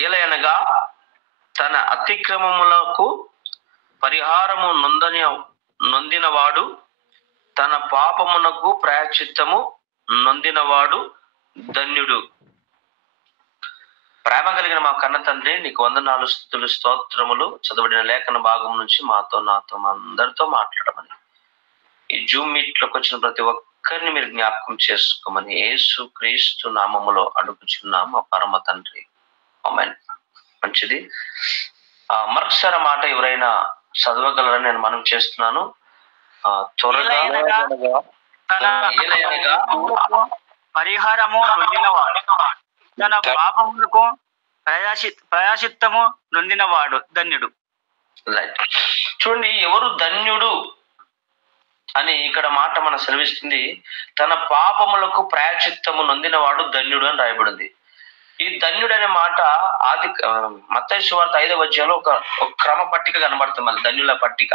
ఏలయనగా తన అతిక్రమములకు పరిహారము నొందినవాడు, తన పాపమునకు ప్రాయశ్చిత్తము నొందినవాడు ధన్యుడు. ప్రేమ కలిగిన మా కన్న తండ్రి, నీకు వందనాలు, స్తుతులు, స్తోత్రములు. చదవబడిన లేఖన భాగం నుంచి నాతో మా అందరితో మాట్లాడమని, ఈ జూమ్ మీట్ లోకి వచ్చిన ప్రతి ఒక్కరిని మీరు జ్ఞాపకం చేసుకోమని యేసు క్రీస్తు నామములో అడుగుచున్నాము మా పరమ తండ్రి, ఆమేన్. మంచిది. మరొకసారి మాట ఎవరైనా చదవగలరని నేను మనం చేస్తున్నాను. త్వరగా పరిహారము నొందినవాడు, తన పాపములకు ప్రయాచిత్తము నొందినవాడు ధన్యుడు. రైట్. చూడండి, ఎవరు ధన్యుడు అని ఇక్కడ మాట మన సెలవిస్తుంది. తన పాపములకు ప్రాయచిత్తము నొందినవాడు ధన్యుడు అని రాయబడింది. ఈ ధన్యుడు అనే మాట మత్తయి సువార్త 5వ అధ్యాయంలో ఒక క్రమ పట్టిక కనబడుతుంది. మన ధన్యుల పట్టిక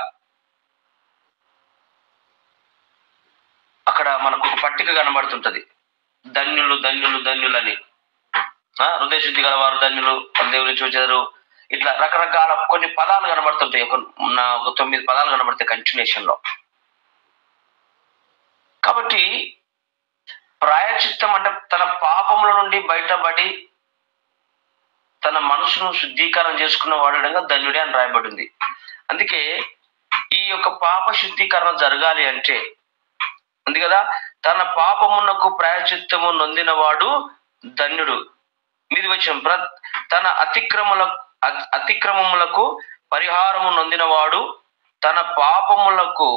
అక్కడ మనకు ఒక పట్టిక కనబడుతుంటది. ధన్యులు ధన్యులు ధన్యులని, హృదయ శుద్ధి గలవారు ధన్యులు, దేవుని చూచారు, ఇట్లా రకరకాల కొన్ని పదాలు కనబడుతుంటాయి. ఒక 9 పదాలు కనబడతాయి కంటిన్యూషన్ లో. కాబట్టి ప్రాయచిత్తం అంటే తన పాపముల నుండి బయటపడి తన మనసును శుద్ధీకరణ చేసుకున్న వాడడంగా ధన్యుడే అని రాయబడింది. అందుకే ఈ యొక్క పాప శుద్ధీకరణ జరగాలి అంటే ఉంది కదా, తన పాపమునకు ప్రాయచిత్తము నొందినవాడు ధన్యుడు. మీది వచ్చిన తన అతిక్రమములకు పరిహారము నొందినవాడు, తన పాపములకు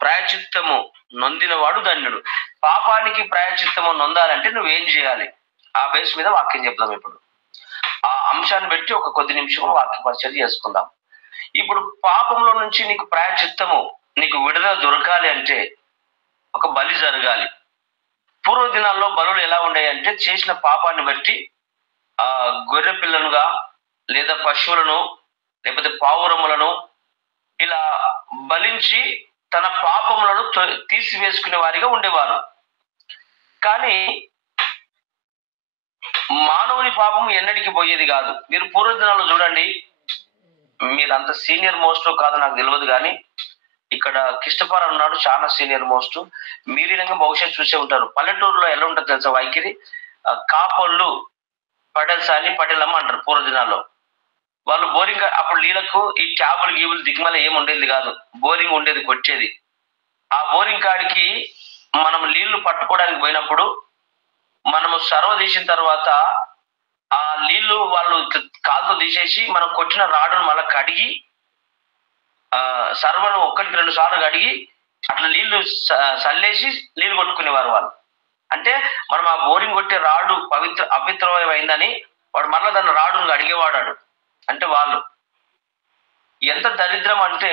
ప్రాయచిత్తము నొందినవాడు ధన్యుడు. పాపానికి ప్రాయచిత్తము నొందాలంటే నువ్వేం చేయాలి? ఆ బేస్ మీద వాక్యం చెప్దాం. ఇప్పుడు ఆ అంశాన్ని బట్టి ఒక కొద్ది నిమిషం వాక్య పరిచయం చేసుకుందాం. ఇప్పుడు పాపంలో నుంచి నీకు ప్రాయచిత్తము, నీకు విడుదల దొరకాలి అంటే ఒక బలి జరగాలి. పూర్వ దినాల్లో బలులు ఎలా ఉండేయంటే, చేసిన పాపాన్ని బట్టి గొర్రె పిల్లలుగా లేదా పశువులను లేకపోతే పావురములను ఇలా బలించి తన పాపములను తీసివేసుకునే వారిగా ఉండేవారు. కానీ మానవుని పాపం ఎన్నటికి పోయేది కాదు. మీరు పూర్వ దినాల్లో చూడండి, మీరు అంత సీనియర్ మోస్ట్ కాదు నాకు తెలియదు, కానీ ఇక్కడ కిష్టపార ఉన్నాడు, చాలా సీనియర్ మోస్ట్. మీరు ఇలాగా భవిష్యత్తు చూసే ఉంటారు. పల్లెటూరులో ఎలా ఉంటుంది తెలుసా? వైఖరి కాపళ్ళు పడేసాని పటేలమ్మ అంటారు. పూర్వ దినాల్లో వాళ్ళు బోరింగ్, అప్పుడు నీళ్ళకు ఈ ట్యాబులు గీబులు దిక్కుమల ఏమి ఉండేది కాదు, బోరింగ్ ఉండేది, కొట్టేది. ఆ బోరింగ్ కాడికి మనం నీళ్లు పట్టుకోవడానికి పోయినప్పుడు మనము సర్వ తీసిన తర్వాత ఆ నీళ్లు వాళ్ళు కాలుతో తీసేసి మనం కొట్టిన రాడును మళ్ళీ కడిగి సర్వను 1-2 సార్లు కడిగి అట్లా నీళ్లు చల్లేసి నీళ్లు కొట్టుకునేవారు వాళ్ళు. అంటే మనం ఆ బోరింగ్ కొట్టే రాడు అపవిత్రమైందని వాడు మళ్ళీ దాన్ని రాడును అడిగేవాడాడు. అంటే వాళ్ళు ఎంత దరిద్రం అంటే,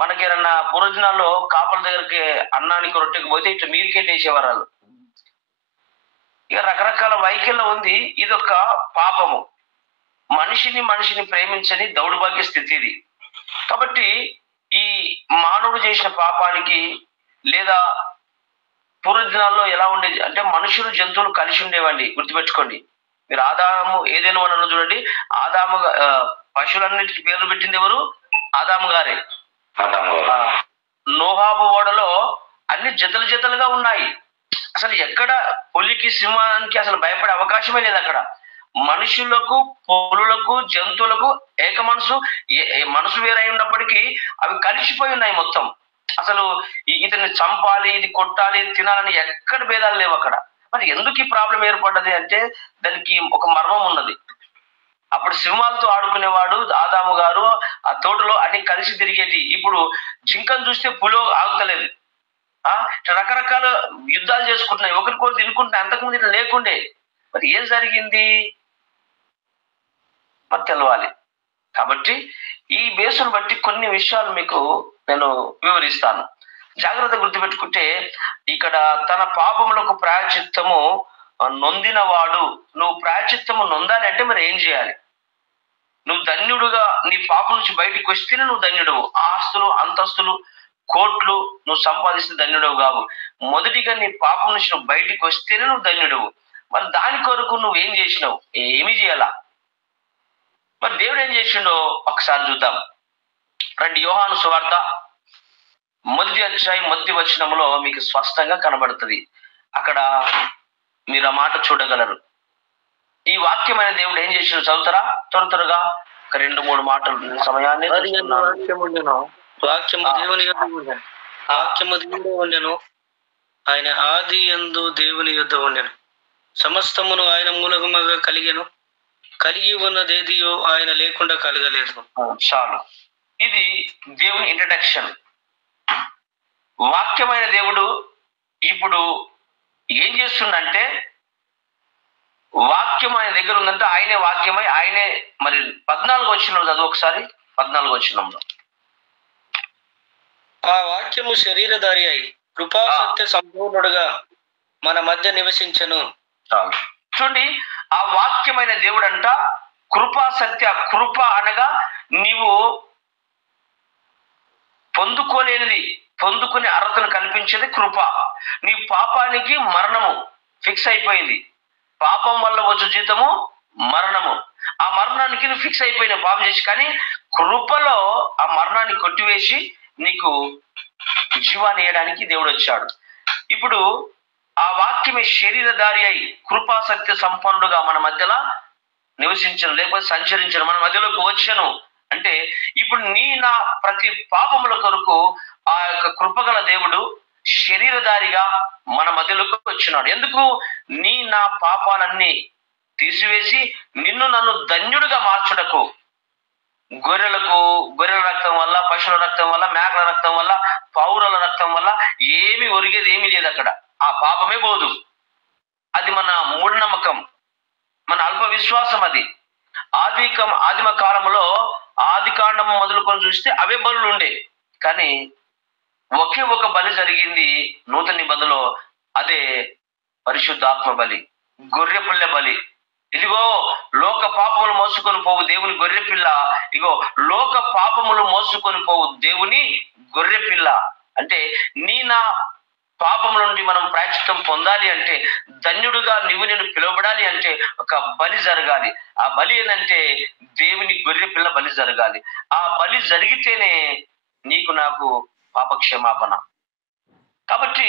మనకి ఏమన్నా పూర్వదినాల్లో కాపల దగ్గరికి అన్నానికి రొట్టెకి పోతే ఇట్లా మీరికెళ్ళి వేసేవారు వాళ్ళు. ఇక రకరకాల వైఖరిలో ఉంది. ఇదొక పాపము. మనిషిని ప్రేమించని దౌర్భాగ్య స్థితి ఇది. కాబట్టి ఈ మానవుడు చేసిన పాపానికి, లేదా పూర్వదినాల్లో ఎలా ఉండేది అంటే మనుషులు జంతువులు కలిసి ఉండేవండి. గుర్తుపెట్టుకోండి. మీరు ఆదాము ఏదైనా వనరు చూడండి, ఆదాము పశువులన్నిటికీ పేర్లు పెట్టింది ఎవరు? ఆదాము గారే. నోహాబు ఓడలో అన్ని జతలుగా ఉన్నాయి. అసలు ఎక్కడ పులికి సింహానికి అసలు భయపడే అవకాశమే లేదు. అక్కడ మనుషులకు, పులులకు, జంతువులకు ఏక మనసు వేరై ఉన్నప్పటికీ అవి కలిసిపోయి ఉన్నాయి మొత్తం. అసలు ఇతన్ని చంపాలి, ఇది కొట్టాలి, ఇది తినాలని ఎక్కడ భేదాలు లేవు అక్కడ. మరి ఎందుకు ఈ ప్రాబ్లం ఏర్పడ్డది అంటే దానికి ఒక మర్మం ఉన్నది. అప్పుడు సింహాలతో ఆడుకునేవాడు ఆదాము గారు, ఆ తోటలో అన్ని కలిసి తిరిగేటి. ఇప్పుడు జింకను చూస్తే పులి ఆగుతలేదు. రకరకాల యుద్ధాలు చేసుకుంటున్నాయి, ఒకరికొకరు తినుకుంటున్నాయి. అంతకుముందు ఇట్లా లేకుండే. మరి ఏం జరిగింది మరి తెలవాలి. కాబట్టి ఈ బేసును బట్టి కొన్ని విషయాలు మీకు నేను వివరిస్తాను. జాగ్రత్త గుర్తుపెట్టుకుంటే, ఇక్కడ తన పాపములకు ప్రాయచిత్తము నొందినవాడు. నువ్వు ప్రాయచిత్తము నొందాలి అంటే మరి ఏం చేయాలి? నువ్వు ధన్యుడుగా నీ పాపం నుంచి బయటికి వస్తేనే నువ్వు ధన్యుడవు. ఆస్తులు, అంతస్తులు, కోట్లు నువ్వు సంపాదిస్తే ధన్యుడవు కావు. మొదటిగా నీ పాపం నుంచి నువ్వు బయటికి వస్తేనే నువ్వు ధన్యుడవు. మరి దాని కొరకు నువ్వేం చేసినావు? ఏమీ చేయాలా? మరి దేవుడు ఏం చేసిండో ఒకసారి చూద్దాం రండి. యోహాను సువార్త 1వ అధ్యాయం 1వ వచనంలో మీకు స్పష్టంగా కనబడుతుంది. అక్కడ మీరు ఆ మాట చూడగలరు. ఈ వాక్యమైన దేవుడు ఏం చేసిండు చదువుతారా? త్వరగా ఒక 2-3 మాటలు సమయాన్ని. వాక్యము దేవుని యొద్ద ఉండెను, వాక్యము దేవుడే ఉండెను, ఆయన ఆది యందు దేవుని యొద్ద ఉండెను, సమస్తమును ఆయన మూలకముగా కలిగెను, కలిగి ఉన్నదేదియో ఆయన లేకుండా కలగలేదు. చాలు. ఇది దేవుని ఇంట్రడక్షన్. వాక్యమైన దేవుడు ఇప్పుడు ఏం చేస్తుండంటే, వాక్యం ఆయన దగ్గర ఉందంటే ఆయనే వాక్యమై ఆయనే. మరి 14వ వచనంలో చదువు ఒకసారి. 14వ వచనంలో ఆ వాక్యము శరీరధారి అయి కృపా సత్య సంపూర్ణుడుగా మన మధ్య నివసించెను. చాలు. చూడండి, ఆ వాక్యమైన దేవుడంట కృపా సత్య. కృప అనగా నీవు పొందుకోలేనిది పొందుకునే అర్హతను కల్పించేది కృప. నీ పాపానికి మరణము ఫిక్స్ అయిపోయింది. పాపం వల్ల వచ్చు జీతము మరణము. ఆ మరణానికి నువ్వు ఫిక్స్ అయిపోయిన పాపం చేసి, కానీ కృపలో ఆ మరణాన్ని కొట్టివేసి నీకు జీవాన్ని ఇవ్వడానికి దేవుడు వచ్చాడు. ఇప్పుడు ఆ వాక్యమే శరీరధారి అయి కృపా సత్య సంపన్నుడుగా మన మధ్యలో నివసించను, లేకపోతే సంచరించను, మన మధ్యలోకి వచ్చాను. అంటే ఇప్పుడు నా ప్రతి పాపముల కొరకు ఆ యొక్క కృపగల దేవుడు శరీరధారిగా మన మధ్యలోకి వచ్చినాడు. ఎందుకు? నా పాపాలన్నీ తీసివేసి నిన్ను నన్ను ధన్యుడిగా మార్చుటకు. గొర్రెల రక్తం వల్ల, పశువుల రక్తం వల్ల, మేకల రక్తం వల్ల, పౌరుల రక్తం వల్ల ఏమి ఒరిగేది ఏమీ లేదు. అక్కడ ఆ పాపమే పోదు. అది మన మూఢనమ్మకం, మన అల్ప విశ్వాసం. అది ఆదిమ కాలంలో ఆది కాండం మొదలుకొని చూస్తే అవే బలులు ఉండే. కానీ ఒకే ఒక బలి జరిగింది నూతన నిబంధనలో. అదే పరిశుద్ధాత్మ బలి, గొర్రెపిల్ల బలి. ఇదిగో లోక పాపములు మోసుకొని పోవు దేవుని గొర్రెపిల్ల. ఇగో లోక పాపములు మోసుకొని పోవు దేవుని గొర్రెపిల్ల. అంటే నా పాపముల నుండి మనం ప్రాయశ్చిత్తం పొందాలి అంటే, ధన్యుడుగా నేను పిలువబడాలి అంటే ఒక బలి జరగాలి. ఆ బలి ఏంటంటే దేవుని గొర్రెపిల్ల బలి జరగాలి. ఆ బలి జరిగితేనే నీకు నాకు పాపక్షమాపణ. కాబట్టి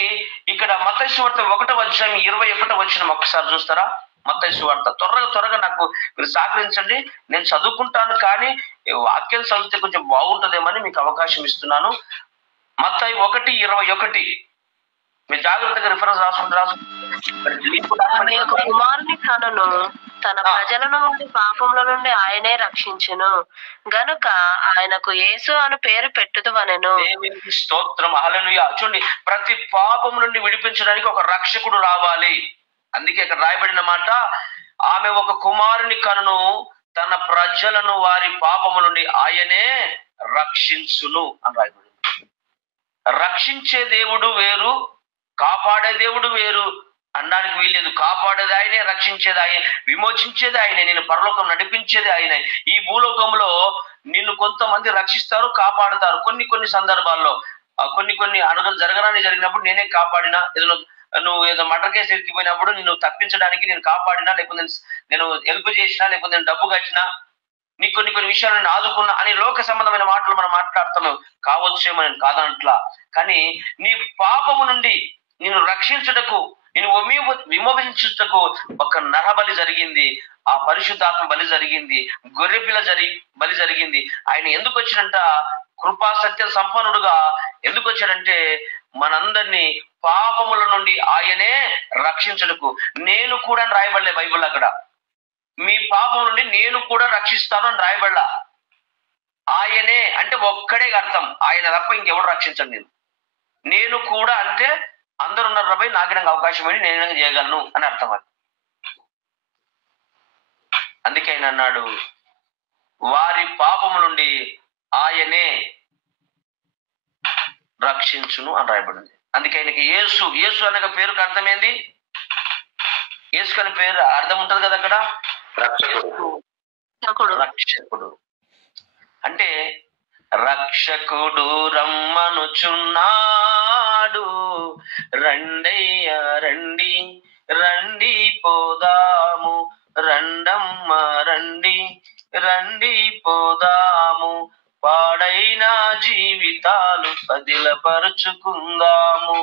ఇక్కడ మత్తయి సువార్త 1వ అధ్యాయం 21వ వచనం ఒకసారి చూస్తారా? మత్తయి సువార్త త్వరగా నాకు మీరు సహకరించండి. నేను చదువుకుంటాను, కానీ వాక్యం చదివితే కొంచెం బాగుంటుందేమని మీకు అవకాశం ఇస్తున్నాను. మత్తయి 1:21. మీరు జాగ్రత్తగా రిఫరెన్స్ రాసుకుంటారు. కుమారుని కనును తన ప్రజలను వారి పాపముల నుండి ఆయనే రక్షించును గనుక ఆయనకు యేసు అను పేరు పెట్టుదువనెను. స్తోత్రం, హల్లెలూయా. చూడండి, ప్రతి పాపం నుండి విడిపించడానికి ఒక రక్షకుడు రావాలి. అందుకే ఇక్కడ రాయబడిన మాట, ఆమె ఒక కుమారుని కనును తన ప్రజలను వారి పాపము నుండి ఆయనే రక్షించును అని రాయబడింది. రక్షించే దేవుడు వేరు, కాపాడే దేవుడు వేరు అనడానికి వీల్లేదు. కాపాడేది ఆయనే, రక్షించేది ఆయనే, విమోచించేది ఆయనే, నేను పరలోకం నడిపించేది ఆయనే. ఈ భూలోకంలో నిన్ను కొంతమంది రక్షిస్తారు, కాపాడుతారు. కొన్ని సందర్భాల్లో కొన్ని అడుగులు జరిగినప్పుడు నేనే కాపాడినా, నువ్వు ఏదో మర్డర్ కేసు ఎక్కిపోయినప్పుడు నిన్ను తప్పించడానికి నేను కాపాడినా, లేకపోతే నేను హెల్ప్ చేసినా, లేకపోతే నేను డబ్బు కట్టినా, నీ కొన్ని విషయాలు నేను ఆదుకున్నా అని లోక సంబంధమైన మాటలు మనం మాట్లాడతాము. కావచ్చేమో, నేను కాదనట్లా. కానీ నీ పాపము నుండి నిన్ను రక్షించుటకు, నేను విమోచించుటకు ఒక నరబలి జరిగింది, ఆ పరిశుద్ధాత్మ బలి జరిగింది, గొర్రెపిల్ల బలి జరిగింది. ఆయన ఎందుకు వచ్చినంట? కృపా సత్య సంపన్నుడుగా ఎందుకు వచ్చాడంటే మనందరినీ పాపముల నుండి ఆయనే రక్షించుటకు. నేను కూడా రాయబడలే బైబిల్. అక్కడ మీ పాపం నుండి నేను కూడా రక్షిస్తాను అని రాయబడలా. ఆయనే అంటే ఒక్కడే అర్థం, ఆయన తప్ప ఇంకెవడు రక్షించండి. నేను కూడా అంటే అందరు ఉన్నారు రాబోయ్, నాకినంగా అవకాశం అని నేను చేయగలను అని అర్థం. అది అందుకే ఆయన అన్నాడు, వారి పాపము నుండి ఆయనే రక్షించును అని రాయబడింది. అందుకే ఆయనకి యేసు అనే పేరుకి అర్థం ఏంది? యేసు అనే పేరు అర్థం ఉంటది కదా అక్కడ, రక్షకుడు. అంటే రక్షకుడు రమ్మనుచున్నాడు, రండయ్యా రండి, రండి పోదాము, రండమ్మ రండి, రండి పోదాము, పాడైన జీవితాలు పదిలపరుచుకుందాము,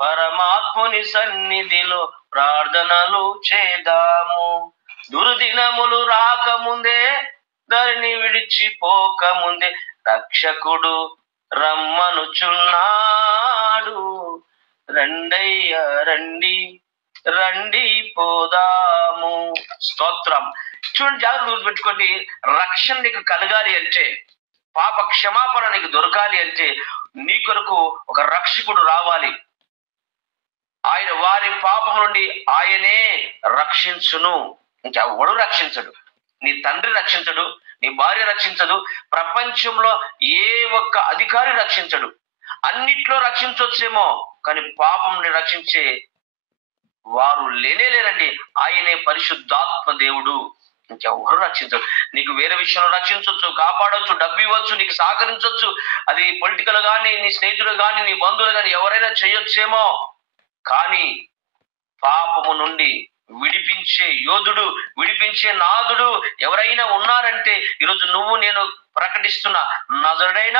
పరమాత్ముని సన్నిధిలో ప్రార్థనలు చేద్దాము. దుర్దినములు రాకముందే, ధరిని విడిచిపోకముందే రక్షకుడు రమ్మనుచున్నాడు. రండయ్యా రండి, రండి పోదాము. స్తోత్రం. చూడండి, జాగ్రత్త గుర్తుపెట్టుకోండి. రక్షణ నీకు కలగాలి అంటే, పాప క్షమాపణ నీకు దొరకాలి అంటే, నీ కొరకు ఒక రక్షకుడు రావాలి. ఆయన వారి పాపం నుండి ఆయనే రక్షించును. ఇంకెవడు రక్షించడు. నీ తండ్రి రక్షించడు, నీ భార్య రక్షించదు, ప్రపంచంలో ఏ ఒక్క అధికారి రక్షించడు. అన్నిట్లో రక్షించవచ్చేమో, కానీ పాపం నుండి రక్షించే వారు లేనేలేరండి. ఆయనే పరిశుద్ధాత్మ దేవుడు. ఇంకెవరు రక్షించరు. నీకు వేరే విషయంలో రక్షించవచ్చు, కాపాడవచ్చు, డబ్బు ఇవ్వచ్చు, నీకు సహకరించవచ్చు. అది పొలిటికల్ కానీ, నీ స్నేహితులు కానీ, నీ బంధువులు కానీ ఎవరైనా చేయొచ్చేమో, కానీ పాపము నుండి విడిపించే యోధుడు, విడిపించే నాదుడు ఎవరైనా ఉన్నారంటే ఈరోజు నువ్వు నేను ప్రకటిస్తున్న నజరుడైన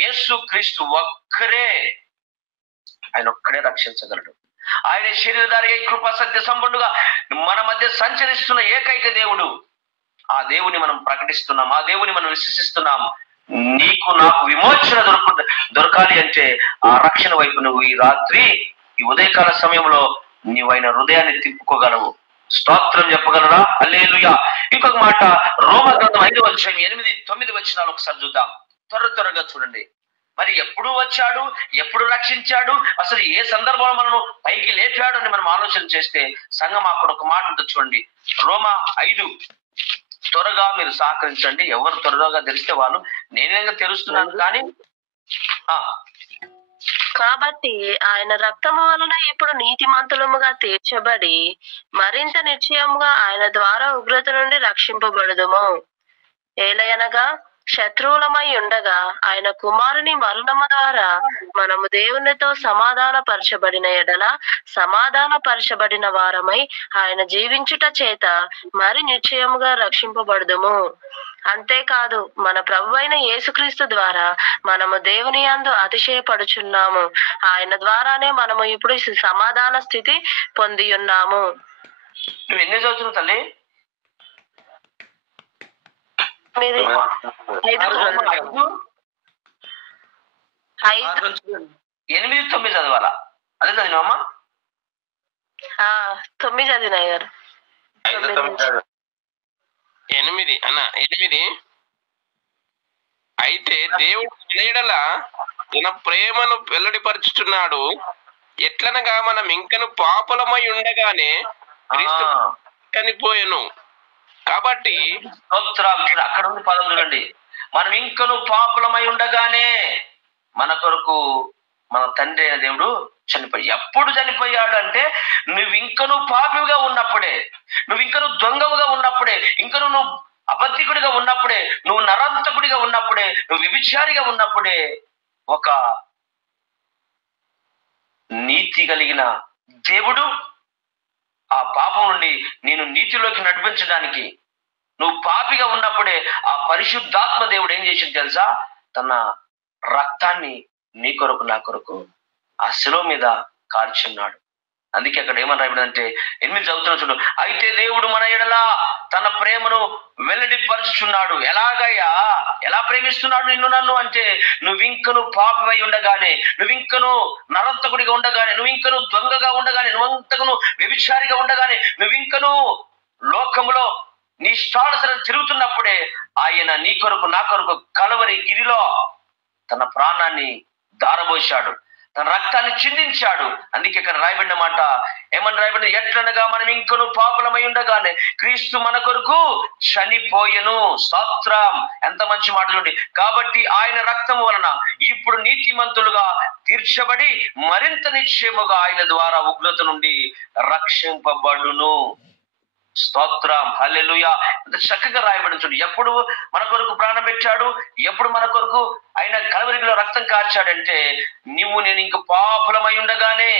యేసు క్రీస్తు ఒక్కరే. ఆయన ఒక్కడే రక్షించగలడు. ఆయన శరీరధారి కృపా సత్య సంపన్నుగా మన మధ్య సంచరిస్తున్న ఏకైక దేవుడు. ఆ దేవుని మనం ప్రకటిస్తున్నాం, ఆ దేవుని మనం విశ్వసిస్తున్నాం. నీకు నాకు విమోచన దొరకాలి అంటే ఆ రక్షణ వైపు నువ్వు ఈ రాత్రి, ఈ ఉదయకాల సమయంలో నీవైన హృదయాన్ని తిప్పుకోగలవు. స్తోత్రం చెప్పగలరా? హల్లెలూయా. ఇంకొక మాట, రోమగ్రంథం 5వ అధ్యాయం 8-9 వచనాలు ఒకసారి చూద్దాం. త్వరగా చూడండి. మరి ఎప్పుడు వచ్చాడు, ఎప్పుడు రక్షించాడు, అసలు ఏ సందర్భంలో మనను పైకి లేపాడు అని మనం ఆలోచన చేస్తే సంఘం అక్కడ ఒక మాట ఉంటుంది చూడండి. రోమా 5. త్వరగా మీరు సహకరించండి. ఎవరు త్వరగా తెలిస్తే వాళ్ళు, నేనేగా తెలుస్తున్నాను కానీ. కాబట్టి ఆయన రక్తము వలన ఇప్పుడు నీతిమంతులముగా తీర్చబడి మరింత నిశ్చయముగా ఆయన ద్వారా ఉగ్రత నుండి రక్షింపబడుదుము. ఏలయనగా శత్రువులమై ఉండగా ఆయన కుమారుని మరణము ద్వారా మనము దేవునితో సమాధాన పరచబడిన ఎడల సమాధాన పరచబడిన వారమై ఆయన జీవించుట చేత మరి నిశ్చయముగా రక్షింపబడుదుము. అంతేకాదు, మన ప్రభు అయిన యేసుక్రీస్తు ద్వారా మనము దేవుని యందు అతిశయపడుచున్నాము. ఆయన ద్వారానే మనము ఇప్పుడు సమాధాన స్థితి పొంది ఉన్నాము. నువ్వు ఎన్ని చదువుతున్నావు తల్లి? 8-9 చదవాలా? అదే చదివినావమ్మా? 9 చదివినాయి గారు. 8 అయితే దేవుడు ఎడల తన ప్రేమను వెల్లడిపరుచుతున్నాడు. ఎట్లనగా మనం ఇంకను పాపులమై ఉండగానే క్రీస్తు చనిపోయెను. కాబట్టి అక్కడ ఉంది పదం చూడండి. మనం ఇంకను పాపులమై ఉండగానే మన కొరకు మన తండ్రి అయిన దేవుడు చనిపోయి. ఎప్పుడు చనిపోయాడు అంటే, నువ్వు ఇంకను పాపిగా ఉన్నప్పుడే, నువ్వు ఇంకను దొంగవుగా ఉన్నప్పుడే, ఇంకను నువ్వు అబద్ధికుడిగా ఉన్నప్పుడే, నువ్వు నరాంతకుడిగా ఉన్నప్పుడే, నువ్వు వ్యభిచారిగా ఉన్నప్పుడే ఒక నీతి కలిగిన దేవుడు ఆ పాపం నుండి నేను నీతిలోకి నడిపించడానికి, నువ్వు పాపిగా ఉన్నప్పుడే ఆ పరిశుద్ధాత్మ దేవుడు ఏం చేసింది తెలుసా? తన రక్తాన్ని నీ కొరకు నా కొరకు ఆ శిలువ మీద కార్చున్నాడు. అందుకే అక్కడ ఏమని రాయబడిందంటే 8 చదువుతున్న చూడు. అయితే దేవుడు మన ఎడల తన ప్రేమను వెల్లడిపరుచుచున్నాడు. ఎలాగయ్యా, ఎలా ప్రేమిస్తున్నాడు నిన్ను నన్ను అంటే, నువ్వింకను పాపమై ఉండగానే, నువ్వింకను నరంతకుడిగా ఉండగానే, నువ్వింకను దొంగగా ఉండగానే, నువ్వంతకును వ్యభిచారిగా ఉండగానే, నువ్వింకను లోకములో నీ ఇష్టానుసారం తిరుగుతున్నప్పుడే ఆయన నీ కొరకు నా కొరకు కలవరి గిరిలో తన ప్రాణాన్ని దారబోశాడు, తన రక్తాన్ని చిందించాడు. అందుకే ఇక్కడ రాయబడిన మాట ఏమని రాయబడింది? ఎట్లనగా మనం ఇంకను పాపులమై ఉండగానే క్రీస్తు మన కొరకు చనిపోయెను. స్తోత్రం. ఎంత మంచి మాట చూడండి. కాబట్టి ఆయన రక్తము వలన ఇప్పుడు నీతిమంతులుగా తీర్చబడి మరింత నిశ్చయముగా ఆయన ద్వారా ఉగ్రత నుండి రక్షింపబడును. స్తోత్రం. హల్లెలూయా. ఎంత చక్కగా రాయబడి చూడు. ఎప్పుడు మన కొరకు ప్రాణం పెట్టాడు, ఎప్పుడు మన కొరకు ఆయన కలవరిలో రక్తం కార్చాడంటే, నువ్వు నేను ఇంక పాపులమై ఉండగానే.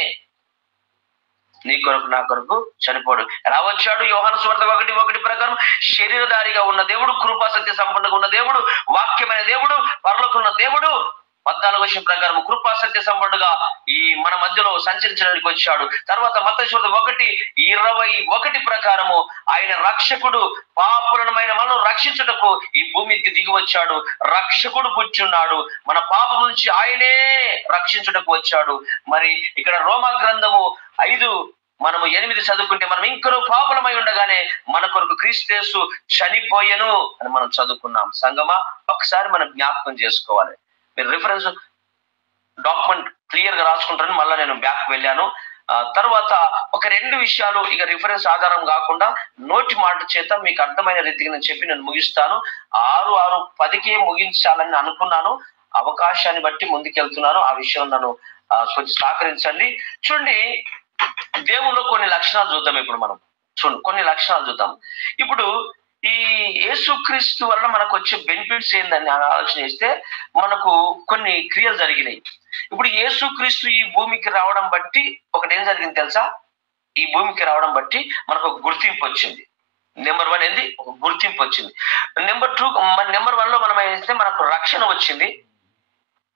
నీ కొరకు నా కొరకు చనిపోడు. ఎలా వచ్చాడు? యోహాను సువార్త 1:1 ప్రకారం శరీరధారిగా ఉన్న దేవుడు, కృపా సత్య సంపన్నంగా ఉన్న దేవుడు, వాక్యమైన దేవుడు, పరలోకమున్న దేవుడు 14 ప్రకారం కృపా సత్య సంపన్నుగా ఈ మన మధ్యలో సంచరించడానికి వచ్చాడు. తర్వాత మత్తయి సువార్త 1:21 ప్రకారము ఆయన రక్షకుడు, పాపులమైన మనల్ని రక్షించుటకు ఈ భూమికి దిగి వచ్చాడు. రక్షకుడు పుచ్చున్నాడు, మన పాపం నుంచి ఆయనే రక్షించుటకు వచ్చాడు. మరి ఇక్కడ రోమా గ్రంథము 5 మనము 8 చదువుకుంటే మనం ఇంకనూ పాపులమై ఉండగానే మన కొరకు క్రీస్తు యేసు చనిపోయెను అని మనం చదువుకున్నాం. సంగమా, ఒకసారి మనం జ్ఞాపకం చేసుకోవాలి. మీరు రిఫరెన్స్ డాక్యుమెంట్ క్లియర్ గా రాసుకుంటారని మళ్ళీ నేను బ్యాక్ వెళ్ళాను. తర్వాత ఒక 2 విషయాలు ఇక రిఫరెన్స్ ఆధారం కాకుండా నోటి మాట చేత మీకు అర్థమైన రీతికి నేను చెప్పి నేను ముగిస్తాను. 6:10కే ముగించాలని అనుకున్నాను. అవకాశాన్ని బట్టి ముందుకెళ్తున్నాను. ఆ విషయం నన్ను కొంచెం సహకరించండి. చూడండి, దేవుల్లో కొన్ని లక్షణాలు చూద్దాం. ఇప్పుడు మనం కొన్ని లక్షణాలు చూద్దాం. ఇప్పుడు ఈ యేసుక్రీస్తు వల్ల మనకు వచ్చే బెనిఫిట్స్ ఏందని ఆలోచన చేస్తే మనకు కొన్ని క్రియలు జరిగినాయి. ఇప్పుడు యేసుక్రీస్తు ఈ భూమికి రావడం బట్టి ఒకటి ఏం జరిగింది తెలుసా? ఈ భూమికి రావడం బట్టి మనకు ఒక గుర్తింపు వచ్చింది. నెంబర్ 1 ఏంది? ఒక గుర్తింపు వచ్చింది. నెంబర్ 1 లో మనం ఏస్తే మనకు రక్షణ వచ్చింది.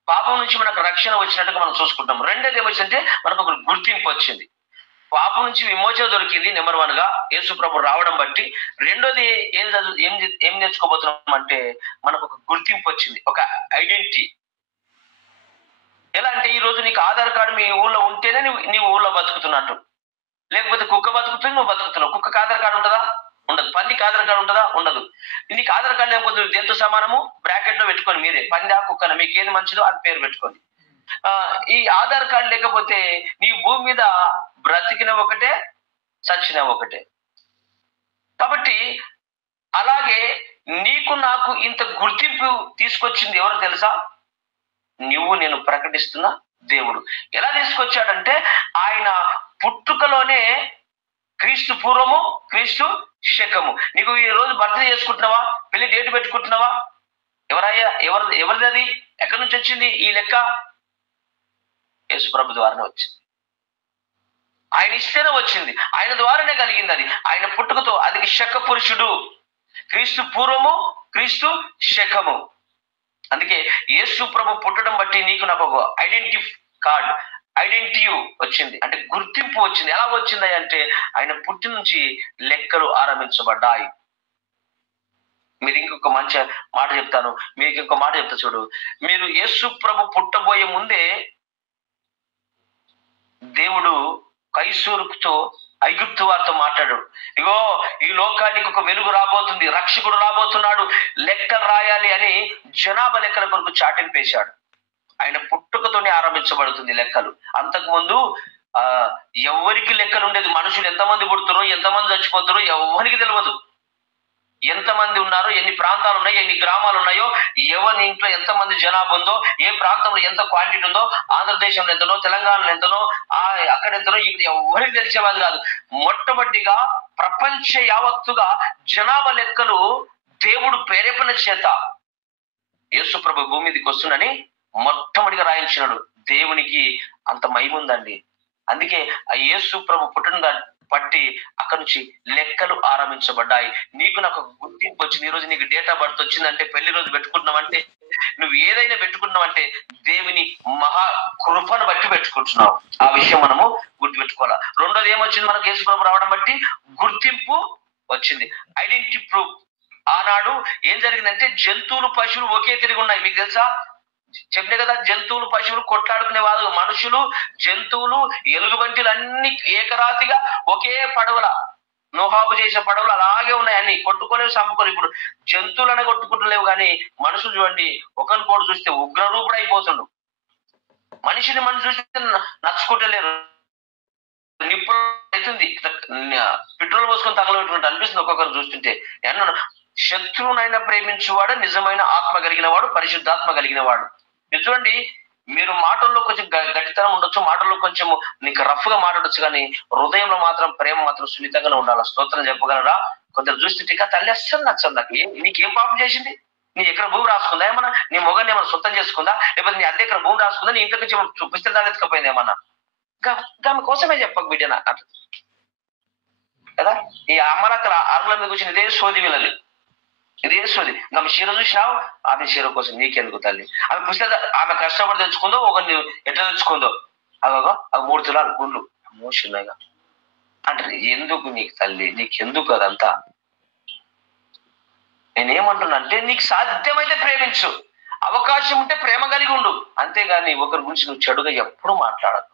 పాపం నుంచి మనకు రక్షణ వచ్చినట్టుగా మనం చూసుకుంటాం. రెండోది ఏమొచ్చిందంటే మనకు ఒక గుర్తింపు వచ్చింది. పాపం నుంచి విమోచన దొరికింది నెంబర్ 1 గా యేసు ప్రభు రావడం బట్టి. రెండోది ఏం నేర్చుకోబోతున్నాం అంటే మనకు ఒక గుర్తింపు వచ్చింది, ఒక ఐడెంటిటీ. ఎలా అంటే ఈ రోజు నీకు ఆధార్ కార్డు మీ ఊళ్ళో ఉంటేనే నీవు ఊళ్ళో బతుకుతున్నట్టు. లేకపోతే కుక్క బతుకుతుంది, నువ్వు బతుకుతున్నావు. కుక్కకు ఆధార్ కార్డు ఉంటుందా? ఉండదు. పందికి ఆధార్ కార్డు ఉంటుందా? ఉండదు. నీకు ఆధార్ కార్డు లేకపోతే దేంతో సమానము? బ్రాకెట్ లో పెట్టుకొని మీరే పందా కుక్కన మీకు ఏది మంచిదో అది పేరు పెట్టుకోండి. ఈ ఆధార్ కార్డు లేకపోతే నీ భూమి మీద బ్రతికిన ఒకటే, చచ్చిన ఒకటే. కాబట్టి అలాగే నీకు నాకు ఇంత గుర్తింపు తీసుకొచ్చింది ఎవరు తెలుసా? నువ్వు నేను ప్రకటిస్తున్న దేవుడు. ఎలా తీసుకొచ్చాడంటే ఆయన పుట్టుకలోనే క్రీస్తు పూర్వము, క్రీస్తు శకము. నీకు ఈ రోజు బర్త్డే చేసుకుంటున్నావా? పెళ్లి డేట్ పెట్టుకుంటున్నావా? ఎవరిది అది? ఎక్కడి నుంచి వచ్చింది ఈ లెక్క? యేసు ప్రభు ద్వారానే వచ్చింది. ఆయన ఇస్తేనే వచ్చింది, ఆయన ద్వారానే కలిగింది. అది ఆయన పుట్టుకతో. అది శక పురుషుడు. క్రీస్తు పూర్వము, క్రీస్తు శకము. అందుకే యేసు ప్రభు పుట్టడం బట్టి నీకు నాకు ఒక ఐడెంటిటీ కార్డ్, ఐడెంటిటీ వచ్చింది, అంటే గుర్తింపు వచ్చింది. ఎలా వచ్చింది అంటే ఆయన పుట్టి నుంచి లెక్కలు ఆరంభించబడ్డాయి. మీరు ఇంకొక మంచి మాట చెప్తాను, మీకు ఇంకొక మాట చెప్తా చూడు. మీరు యేసు ప్రభు పుట్టబోయే ముందే దేవుడు కైసూరుతో ఐగుప్తు వారితో మాట్లాడు. ఇగో ఈ లోకానికి ఒక వెలుగు రాబోతుంది, రక్షకుడు రాబోతున్నాడు, లెక్కలు రాయాలి అని జనాభా లెక్కల కొరకు చాటింపేశాడు. ఆయన పుట్టుకతోనే ఆరంభించబడుతుంది లెక్కలు. అంతకు ముందు ఎవరికి లెక్కలు ఉండేది? మనుషులు ఎంతమంది పుడుతారో, ఎంతమంది చచ్చిపోతారో ఎవరికి తెలియదు. ఎంతమంది ఉన్నారో, ఎన్ని ప్రాంతాలు ఉన్నాయో, ఎన్ని గ్రామాలు ఉన్నాయో, ఎవరి ఇంట్లో ఎంతమంది జనాభా ఉందో, ఏ ప్రాంతంలో ఎంత క్వాంటిటీ ఉందో, ఆంధ్రదేశంలో ఎంతనో, తెలంగాణలో ఎంతనో, అక్కడ ఎంతనో, ఇక్కడ ఎవరికి తెలిసేవాళ్ళు కాదు. మొట్టమొదటిగా ప్రపంచ యావత్తుగా జనాభా లెక్కలు దేవుడు ప్రేరేపణ చేత యేసు ప్రభు భూమి మీదకి వస్తుందని మొట్టమొదటిగా రాయించినాడు. దేవునికి అంత మహిమ ఉందండి. అందుకే ఆ యేసు ప్రభు పుట్టిన బట్టి అక్కడి నుంచి లెక్కలు ఆరంభించబడ్డాయి. నీకు నాకు గుర్తింపు వచ్చింది. ఈ రోజు నీకు డేట్ ఆఫ్ బర్త్ వచ్చిందంటే, పెళ్లి రోజు పెట్టుకుంటున్నావంటే, నువ్వు ఏదైనా పెట్టుకుంటున్నావంటే దేవుని మహా కృపను బట్టి పెట్టుకుంటున్నావు. ఆ విషయం మనము గుర్తుపెట్టుకోవాలి. రెండోది ఏమొచ్చింది మనకు? యేసు ప్రభు రావడం బట్టి గుర్తింపు వచ్చింది, ఐడెంటిటీ ప్రూఫ్. ఆనాడు ఏం జరిగిందంటే జంతువులు, పశువులు ఒకే తిరిగి ఉన్నాయి. మీకు తెలుసా? చెప్పిన కదా, జంతువులు పశువులు కొట్లాడుకునే వాళ్ళు, మనుషులు జంతువులు ఎలుగుబంటిలు అన్ని ఏకరాతిగా ఒకే పడవల, నోహాబు చేసే పడవలు అలాగే ఉన్నాయి. అన్ని కొట్టుకోలేవు, చంపుకోలేవు. ఇప్పుడు జంతువులనే కొట్టుకుంటలేవు, కానీ మనుషులు చూడండి ఒకరికోటి చూస్తే ఉగ్రరూపుడు అయిపోతుండు. మనిషిని చూస్తే నచ్చుకుంటలేరు. నిప్పులు అవుతుంది, పెట్రోల్ పోసుకొని తగలబెట్టుకుంటే అనిపిస్తుంది ఒక్కొక్కరు చూస్తుంటే. శత్రువునైనా ప్రేమించేవాడు నిజమైన ఆత్మ కలిగిన వాడు, పరిశుద్ధాత్మ కలిగిన వాడు. మీరు చూడండి, మీరు మాటల్లో కొంచెం గట్టితనం ఉండొచ్చు, మాటల్లో కొంచెం నీకు రఫ్ గా మాట్లాడొచ్చు, కానీ హృదయంలో మాత్రం ప్రేమ మాత్రం సున్నితంగానే ఉండాలి. స్తోత్రం చెప్పగలరా? కొందరు చూస్తుంటే తల్లి అస్సలు నచ్చదు నాకు. నీకేం పాపం చేసింది? నీ ఎక్కడ భూమి రాసుకుందా ఏమన్నా? నీ మొగన్ని ఏమన్నా సొంతం చేసుకుందా? లేకపోతే నీ అద్దె ఎక్కడ భూమి రాసుకుందా? నీ ఇంట్లో నుంచి పుస్తకాలు ఎత్తుకపోయింది ఏమన్నా? ఆమె కోసమే చెప్పకు బిడ్డ అంట కదా. ఈ అమ్మలక్కల అరుగుల మీద కూర్చొని ఇదే సోది వీళ్ళది, ఇదే సోది. ఆమె చీర చూసినావు, ఆమె చీర కోసం నీకెందుకు తల్లి? ఆమె పుస్తక ఆమె కష్టపడి తెచ్చుకుందో, ఒకరిని ఎట్లా తెచ్చుకుందో, అగో అవి 3 తులాలు గుండ్లు మోసినాయిగా అంటారు. ఎందుకు నీకు తల్లి, నీకెందుకు అదంతా? నేనేమంటున్నా అంటే, నీకు సాధ్యమైతే ప్రేమించు, అవకాశం ఉంటే ప్రేమ కలిగి ఉండు, అంతేగాని ఒకరి గురించి నువ్వు చెడుగా ఎప్పుడు మాట్లాడదు.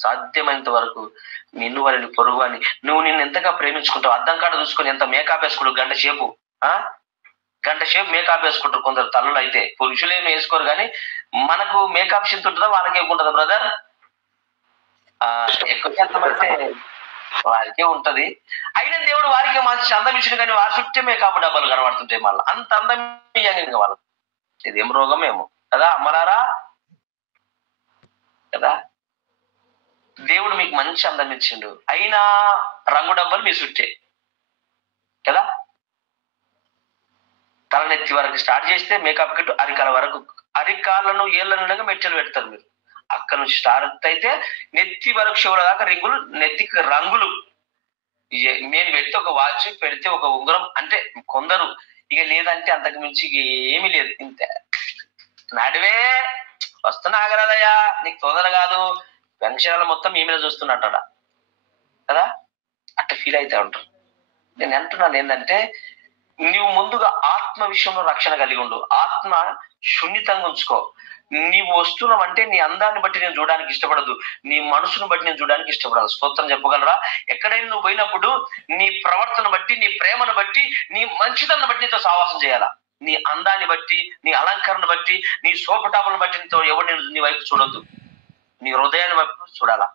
సాధ్యమైనంత వరకు నిన్ను వాళ్ళని పొరుగు అని నువ్వు నిన్ను ఎంతగా ప్రేమించుకుంటావు. అద్దం కాడ చూసుకొని ఎంత మేకప్ వేసుకుంటావు, గంట సేపు మేకప్ వేసుకుంటారు కొందరు తల్లులు. అయితే పురుషులు ఏమి వేసుకోరు, కానీ మనకు మేకప్ చింత ఉంటుందా, వాళ్ళకి ఏముంటుందా బ్రదర్? ఎక్కువ శాతం అయితే వారికే ఉంటది. అయినా దేవుడు వారికే మంచి అందం ఇచ్చిన, కానీ వారి చుట్టే మేకప్ డబ్బాలు కనబడుతుంటాయి. మళ్ళీ అంత అందం వాళ్ళకి ఇదేం రోగమేమో కదా అమ్మలారా కదా. దేవుడు మీకు మంచి అందం ఇచ్చిండు, అయినా రంగు డబ్బాలు మీ చుట్టే కదా. తలనెత్తి వరకు స్టార్ట్ చేస్తే మేకప్ కిట్ అరికాల వరకు, అరికాలను ఏళ్ళ మెట్టెలు పెడతారు మీరు. అక్కడ నుంచి స్టార్ట్ అయితే నెత్తి వరకు శివుల దాకా రింగులు, నెత్తికి రంగులు. నేను పెడితే ఒక వాచ్, పెడితే ఒక ఉంగరం, అంటే కొందరు ఇక లేదంటే అంతకు మించి ఏమీ లేదు. ఇంత నడివే వస్తున్నా ఆగరాదయ్యా, నీకు తొందర కాదు, వెంకటాల మొత్తం మీ మీద చూస్తున్నట్ట కదా, అట్లా ఫీల్ అవుతా ఉంటారు. నేను అంటున్నాను ఏంటంటే, నీవు ముందుగా ఆత్మ విషయంలో రక్షణ కలిగి ఉండు, ఆత్మ శూన్యతంగా ఉంచుకో. నీవు వస్తున్నావు అంటే నీ అందాన్ని బట్టి నేను చూడడానికి ఇష్టపడదు, నీ మనసును బట్టి నేను చూడడానికి ఇష్టపడదు. స్తోత్రం చెప్పగలరా? ఎక్కడైనా నువ్వు పోయినప్పుడు నీ ప్రవర్తన బట్టి, నీ ప్రేమను బట్టి, నీ మంచితనం బట్టి నీతో సావాసం చేయాలా. నీ అందాన్ని బట్టి, నీ అలంకరణ బట్టి, నీ సోపటాపులను బట్టి నీతో ఎవరు నీ వైపు చూడొద్దు, నీ హృదయాన్ని వైపు చూడాలా.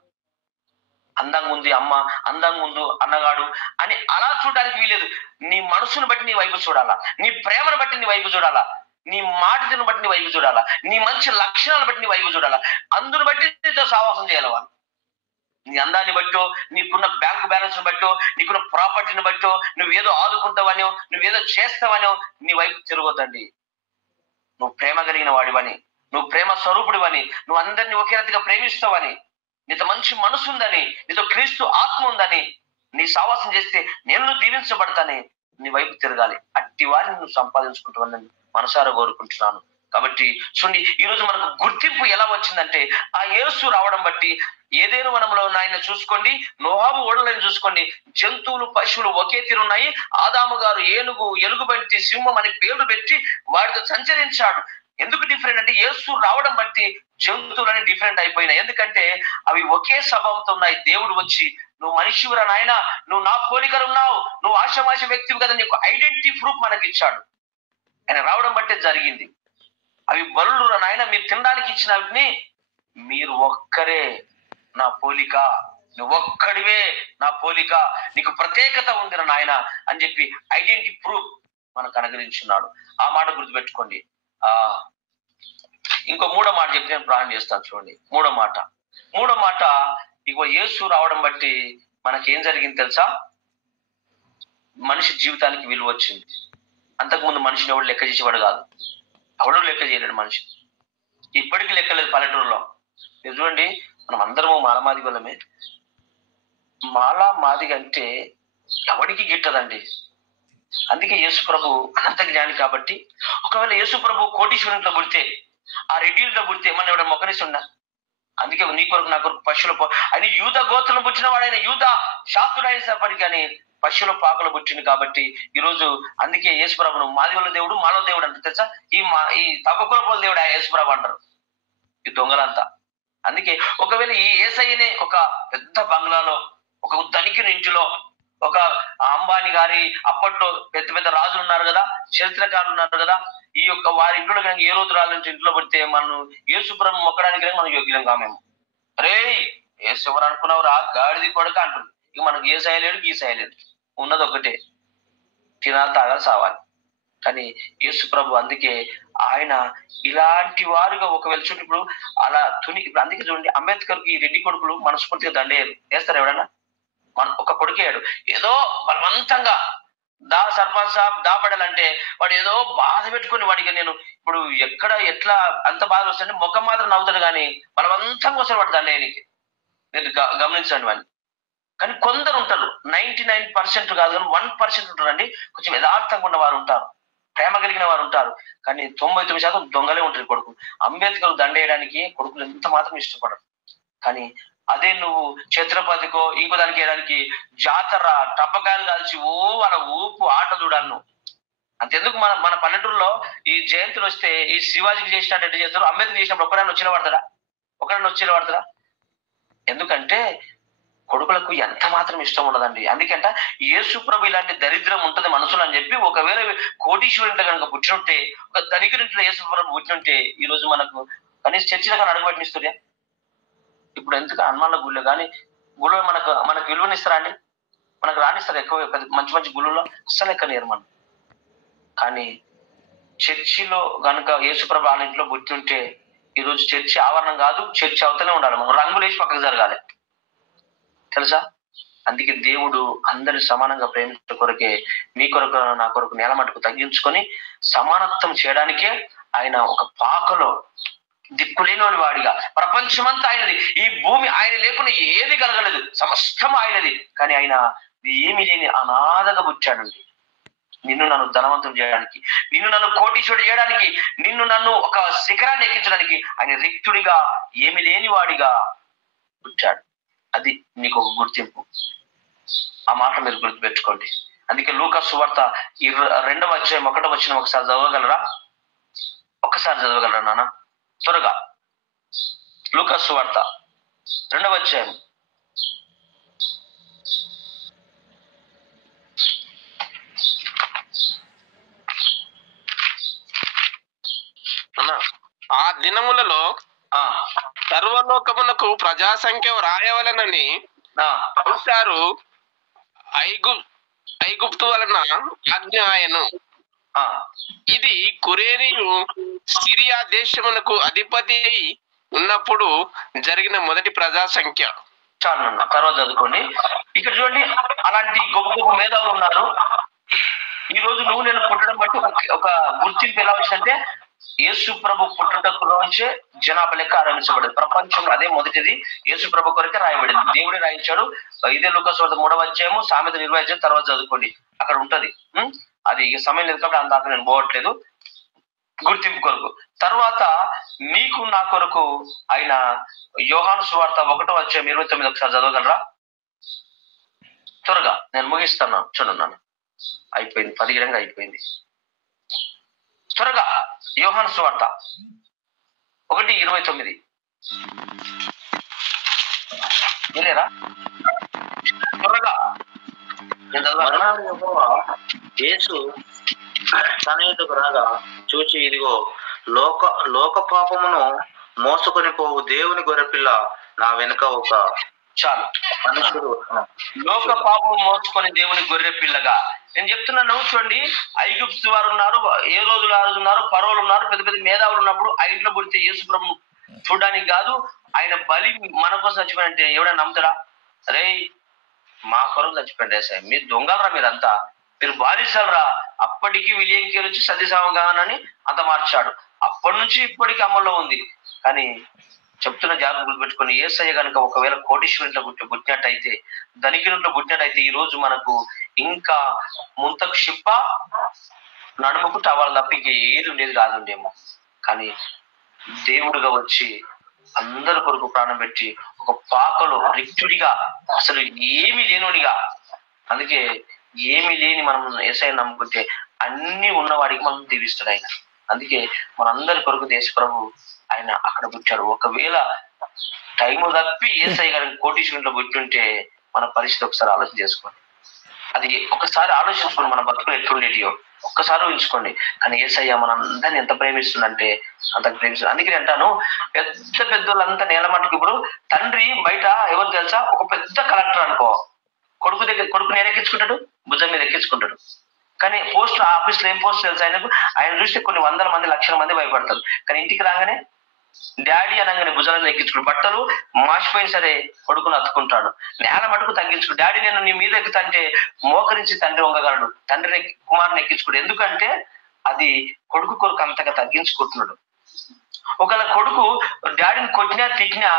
అందంగా ఉంది అమ్మ, అందంగా ఉంది అన్నగాడు అని అలా చూడడానికి వీలేదు. నీ మనసును బట్టి నీ వైపు చూడాలా, నీ ప్రేమను బట్టి నీ వైపు చూడాలా, నీ మాటను బట్టి నీ వైపు చూడాలా, నీ మంచి లక్షణాలను బట్టి నీ వైపు చూడాలా. అందును బట్టి నీతో సావాసం చేయాలి వాళ్ళు. నీ అందాన్ని బట్టో, నీకున్న బ్యాంకు బ్యాలెన్స్ బట్టో, నీకున్న ప్రాపర్టీని బట్టో, నువ్వేదో ఆదుకుంటావనో, నువ్వేదో చేస్తావనో నీ వైపు తిరగొద్దండి. నువ్వు ప్రేమ కలిగిన వాడివని, నువ్వు ప్రేమ స్వరూపుడివని, నువ్వు అందరినీ ఒకే రీతిగా ప్రేమిస్తావని, నీతో మంచి మనసు ఉందని, నీతో క్రీస్తు ఆత్మ ఉందని నీ సావాసం చేస్తే నేను దీవించబడతానే నీ వైపు తిరగాలి. అట్టి వారిని నువ్వు సంపాదించుకుంటావని మనసారా కోరుకుంటున్నాను. కాబట్టి చూడండి, ఈరోజు మనకు గుర్తింపు ఎలా వచ్చిందంటే, ఆ యేసు రావడం బట్టి. ఏదేను వనంలో ఆయన చూసుకోండి, నోహాబు ఓడలను చూసుకోండి, జంతువులు పశువులు ఒకే తీరున్నాయి. ఆదాము గారు ఏనుగు, ఎలుగుబంటి, సింహం అని పేర్లు పెట్టి వాటితో సంచరించాడు. ఎందుకు డిఫరెంట్ అంటే, యేసు రావడం బట్టి జంతువులని డిఫరెంట్ అయిపోయినాయి. ఎందుకంటే అవి ఒకే స్వభావంతో ఉన్నాయి. దేవుడు వచ్చి, నువ్వు మనిషివురా నాయన, నువ్వు నా పోలికలు ఉన్నావు, నువ్వు ఆశామాష వ్యక్తివి కదా, నీకు ఐడెంటిటీ ప్రూఫ్ మనకి ఇచ్చాడు. ఆయన రావడం బట్టే జరిగింది. అవి బలులు నాయన, మీరు తినడానికి ఇచ్చిన వాటిని, మీరు ఒక్కరే నా పోలిక, నువ్వు ఒక్కడివే నా పోలిక, నీకు ప్రత్యేకత ఉంది నాయన అని చెప్పి ఐడెంటిటీ ప్రూఫ్ మనకు అనుగ్రహించున్నాడు. ఆ మాట గుర్తుపెట్టుకోండి. ఇంకో 3వ మాట చెప్పి నేను ప్రారంభం చేస్తాను. చూడండి, 3వ మాట ఇగో యేసు రావడం బట్టి మనకేం జరిగింది తెలుసా? మనిషి జీవితానికి విలువ వచ్చింది. అంతకుముందు మనిషిని ఎవడు లెక్క చేసేవాడు కాదు, ఎవడు లెక్క చేయలేడు మనిషి. ఇప్పటికీ లెక్కలేదు పల్లెటూరులో. మీరు చూడండి, మనం అందరము మాలమాది వల్లమే. మాలమాది అంటే ఎవడికి గిట్టదండి. అందుకే యేసు ప్రభు అనంత జ్ఞాని కాబట్టి, ఒకవేళ యేసు ప్రభు కోటీశ్వరునిలో పుడితే, ఆ రెడ్డిలో పుడితే మన ఎవడ మొక్కనిస్తుండ. అందుకే నీ కొరకు నా కొరకు పశువుల ఆయన యూద గోత్రం పుట్టిన వాడు, ఆయన యూద శాస్త్రుడు అయినప్పటికీ అని పశువుల పాకలు పుట్టింది. కాబట్టి ఈరోజు అందుకే యేసుప్రభును మాదివుల దేవుడు, మానవ దేవుడు అంటారు తెలుసా. ఈ తక్కువ దేవుడు ఆ యేసుప్రభు అంటారు ఈ దొంగలంతా. అందుకే ఒకవేళ ఈ యేసయ్యనే ఒక పెద్ద బంగ్లాలో, ఒక ధనికుని ఇంటిలో, ఒక అంబానీ గారి అప్పట్లో పెద్ద పెద్ద రాజులు ఉన్నారు కదా, చరిత్రకారులు ఉన్నారు కదా, ఈ యొక్క వారి ఇంట్లో కనుక ఏ రోజు రాజు నుంచి ఇంట్లో పడితే మనం యేసుప్రభు మొక్కడానికి కనుక మనం యోగ్యం కామేమో. అరే యేసు ఎవరు అనుకున్నావురా, గాడిది కొడుక అంటుంది. ఇక మనకు ఏ సాయలేడు, ఈ సాయలేడు, ఉన్నది ఒకటే, తినాలి, తాగాలి, సావాలి. కానీ యేసు ప్రభు అందుకే ఆయన ఇలాంటి వారుగా ఒకవేళ చూడండి, ఇప్పుడు అలా ఇప్పుడు అందుకే చూడండి, అంబేద్కర్ కి ఈ రెడ్డి కొడుకులు మనస్ఫూర్తిగా దండేయరు. వేస్తారు ఎవడన్నా? ఒక కొడుకేయాడు, ఏదో బలవంతంగా సర్పంచ్ సాబ్ దాపడాలంటే వాడు ఏదో బాధ పెట్టుకుని, వాడికి నేను ఇప్పుడు ఎట్లా అంత బాధ వస్తుంటే ముఖం మాత్రం నవ్వుతాడు, కానీ బలవంతంగా వస్తాడు వాడు దండేయనికి. మీరు గమనించండి వాళ్ళు. కానీ కొందరు ఉంటారు, 99% కాదు కానీ 1% ఉంటారండి, కొంచెం యథార్థంగా ఉన్న వారు ఉంటారు, ప్రేమ కలిగిన వారు ఉంటారు. కానీ 99% దొంగలే ఉంటారు కొడుకు. అంబేద్కర్ దండేయడానికి కొడుకులు ఎంత మాత్రం ఇష్టపడరు. కానీ అదే నువ్వు ఛత్రపతికో ఇంకో దానికి వేయడానికి జాతర టపకాయలు కాల్చి వాళ్ళ ఊపు ఆట చూడాలి నువ్వు. అంతెందుకు మన మన పల్లెటూరులో ఈ జయంతులు వస్తే ఈ శివాజీకి చేసినట్టు చేస్తారు, అంబేద్కర్ చేసినప్పుడు ఒకరైనా వచ్చిన పడతాడా? ఒకరైనా వచ్చిన పడతాడా? ఎందుకంటే కొడుకులకు ఎంత మాత్రం ఇష్టం ఉండదండి. అందుకంట యేసు ప్రభు ఇలాంటి దరిద్రం ఉంటది మనసులో అని చెప్పి, ఒకవేళ కోటీశ్వరుంట్లో కనుక పుట్టినుంటే, ఒక ధనికుడింట్లో యేసు ప్రభు పుట్టినుంటే ఈ రోజు మనకు కనీసం చర్చిలో కానీ అడుగుపెట్టినిస్తుండే. ఇప్పుడు ఎందుకు హనుమాన్ల గుళ్ళు కానీ గుళ్ళు మనకు విలువనిస్తారా అండి? మనకు రాణిస్తారు ఎక్కువ మంచి మంచి గుళ్ళలో అస్సలు ఎక్కలేరు మనం. కానీ చర్చిలో గనుక యేసుప్రభు వాళ్ళ ఇంట్లో పుట్టింటే ఈ రోజు చర్చి ఆవరణం కాదు, చర్చి అవుతూనే ఉండాలి, రంగులు వేసి పక్కకు జరగాలి, తెలుసా? అందుకే దేవుడు అందరిని సమానంగా ప్రేమించే కొరకే మీ కొరకు నా కొరకు నేల మట్టుకు తగ్గించుకొని సమానత్వం చేయడానికే ఆయన ఒక పాకలో దిక్కులేని వాడిగా, ప్రపంచమంతా ఆయనది, ఈ భూమి ఆయన లేకుండా ఏది కలగలేదు, సమస్తం ఆయనది. కానీ ఆయన ఏమి లేని అనాథగా పుట్టాడండి. నిన్ను నన్ను ధనవంతం చేయడానికి, నిన్ను నన్ను కోటీశ్వరుడు చేయడానికి, నిన్ను నన్ను ఒక శిఖరాన్ని ఎక్కించడానికి ఆయన రిక్తుడిగా ఏమి లేని వాడిగా పుట్టాడు. అది నీకు ఒక గుర్తింపు. ఆ మాట మీరు గుర్తుపెట్టుకోండి. అందుకే లూకా సువార్త 2వ అధ్యాయం 1వ వచనం ఒకసారి చదవగలరా? ఒక్కసారి చదవగలరా నాన్న త్వరగా? లూకా సువార్త 2వ అధ్యాయం. ఆ దినములలో సర్వలోకమునకు ప్రజా సంఖ్య రాయవలనని బహుశారు ఐగుప్తు వలన ఆజ్ఞ ఆయను. ఇది కురేనియు సిరియా దేశమునకు అధిపతి ఉన్నప్పుడు జరిగిన మొదటి ప్రజా సంఖ్య. చాలు తర్వాత చదువుకోండి. ఇక్కడ చూడండి, అలాంటి గొప్ప గొప్ప మేధావులు ఉన్నారు. ఈ రోజు నువ్వు నేను పుట్టడం బట్టి ఒక గుర్తింపు ఎలా వచ్చిందంటే, యేసు ప్రభు పుట్టుటకు నుంచే జనాభా లెక్క ఆరంభించబడింది. ప్రపంచంలో అదే మొదటిది యేసు ప్రభు కొరకే రాయబడింది, దేవుడే రాయించాడు. ఇదే లూకా సువార్త 3వ అధ్యాయము, సామెత 20వ అధ్యాయం తర్వాత చదువుకోండి, అక్కడ ఉంటది. అది సమయం లేదు కాబట్టి అందాక నేను పోవట్లేదు, గుర్తింపు కొరకు. తర్వాత నీకు నా కొరకు ఆయన యోహాను సువార్త 1వ అధ్యాయం 29 ఒకసారి చదవగలరా? త్వరగా నేను ముగిస్తాను, చూడన్నాను. అయిపోయింది, 10 అయిపోయింది. త్వరగా యోహాను సువార్త 1:29 వెళ్ళారా? త్వరగా యేసు తన ఎదుగు రాగా చూచి, ఇదిగో లోక పాపమును మోసుకొని పోవు దేవుని గొర్రెపిల్ల నా వెనుక ఒక చాలు మనుషుడు. లోక పాపం మోసుకొని దేవుని గొర్రె పిల్లగా నేను చెప్తున్నాను. చూడండి, ఐగుప్తు వారు ఉన్నారు, ఏ రోజులు ఉన్నారు, పరోలు ఉన్నారు, పెద్ద పెద్ద మేధావులు ఉన్నప్పుడు ఆ ఇంట్లో పుడితే యేసు ప్రభు చూడడానికి కాదు, ఆయన బలి మన కోసం చచ్చిపోయినంటే ఎవడైనా నమ్ముతాడా? అరే మా కొరకు చచ్చిపోయింది సార్, మీరు దొంగలరా, మీరంతా మీరు బాధిస్తారా? అప్పటికి విలియం కేర్ వచ్చి సత్యసామగానని అంత మార్చాడు, అప్పటి నుంచి ఇప్పటికి అమల్లో ఉంది. కానీ చెప్తున్న జాగ్రత్త గుర్తుపెట్టుకుని, యేసయ్య కనుక ఒకవేళ కోటీశ్వరుంట్లో పుట్టినట్టయితే, ధనికునింట్లో పుట్టినట్టయితే ఈ రోజు మనకు ఇంకా ముంతకు షిప్ప నడుముకు టవాలు తప్ప ఇంక ఏది ఉండేది కాదుండేమో. కానీ దేవుడుగా వచ్చి అందరి కొరకు ప్రాణం పెట్టి ఒక పాకలో రిక్తుడిగా, అసలు ఏమీ లేనునిగా, అందుకే ఏమీ లేని మనం యేసయ్య నమ్ముకుంటే అన్ని ఉన్నవాడికి మనం దీవిస్తాడు ఆయన. అందుకే మనందరి కొరకు దేశ ప్రభు ఆయన అక్కడ పుట్టాడు. ఒకవేళ టైము తప్పి యేసయ్య గారిని కోటీశ్వరుంట్లో పుట్టుంటే మన పరిస్థితి ఒకసారి ఆలోచన చేసుకోండి. అది ఒకసారి ఆలోచించుకోండి, మన బతుకులు ఎట్లుండేటియో ఒక్కసారి ఊహించుకోండి. కానీ యేసయ్య మన అందరిని ఎంత ప్రేమిస్తుందంటే అంత ప్రేమిస్తుంది. అందుకే అంటాను, పెద్ద పెద్దోళ్ళంతా నేల మట్టుకు. ఇప్పుడు తండ్రి బయట ఎవరు తెలుసా? ఒక పెద్ద కలెక్టర్ అనుకో, కొడుకుని ఎక్కించుకుంటాడు, భుజం మీద ఎక్కించుకుంటాడు. కానీ పోస్ట్ ఆఫీస్ లో ఏం పోస్ట్ తెలుసా ఆయనకు? ఆయన చూస్తే కొన్ని 100 మంది 1,00,000 మంది భయపడతారు. కానీ ఇంటికి రాగానే డాడీ అనగానే భుజాలను ఎక్కించుకుని, బట్టలు మాసిపోయిన సరే కొడుకును అతుకుంటాడు. నేల మటుకు తగ్గించుకు, డాడీ నేను నీ మీద ఎక్కుతంటే మోకరించి తండ్రి వంగగలడు, తండ్రిని కుమారుని ఎక్కించుకోడు. ఎందుకంటే అది కొడుకు కొరకు అంతగా తగ్గించుకుంటున్నాడు. ఒకవేళ కొడుకు డాడీని కొట్టినా తిట్టినా